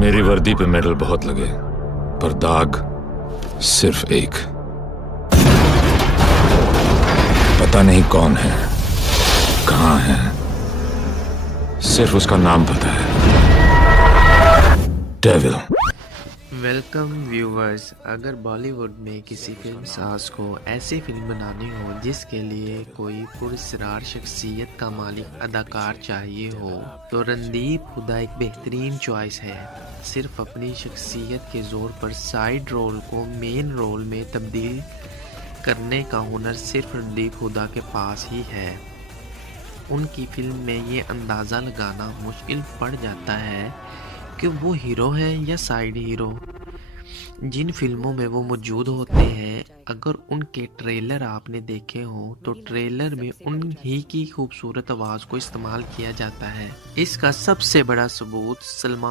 मेरी वर्दी पे मेडल बहुत लगे, पर दाग सिर्फ एक। पता नहीं कौन है, कहां है, सिर्फ उसका नाम पता है, डेविल। Welcome viewers. अगर बॉलीवुड में किसी फिल्म साज को ऐसी फिल्म बनानी हो जिसके लिए कोई पुरस्कार शख्सियत का मालिक अदाकार चाहिए हो तो रणदीप हुड्डा एक बेहतरीन चॉइस है। सिर्फ अपनी शख्सियत के जोर पर साइड रोल को मेन रोल में तब्दील करने का हुनर सिर्फ रणदीप हुड्डा के पास ही है। उनकी फिल्म में ये अंदाज़ा लगाना मुश्किल पड़ जाता है कि वो हीरो है या साइड हीरो। जिन फिल्मों में वो मौजूद होते हैं, अगर उनके ट्रेलर आपने देखे हो तो ट्रेलर में उन्हीं की खूबसूरत आवाज़ को इस्तेमाल किया जाता है। इसका सबसे बड़ा सबूत सलमान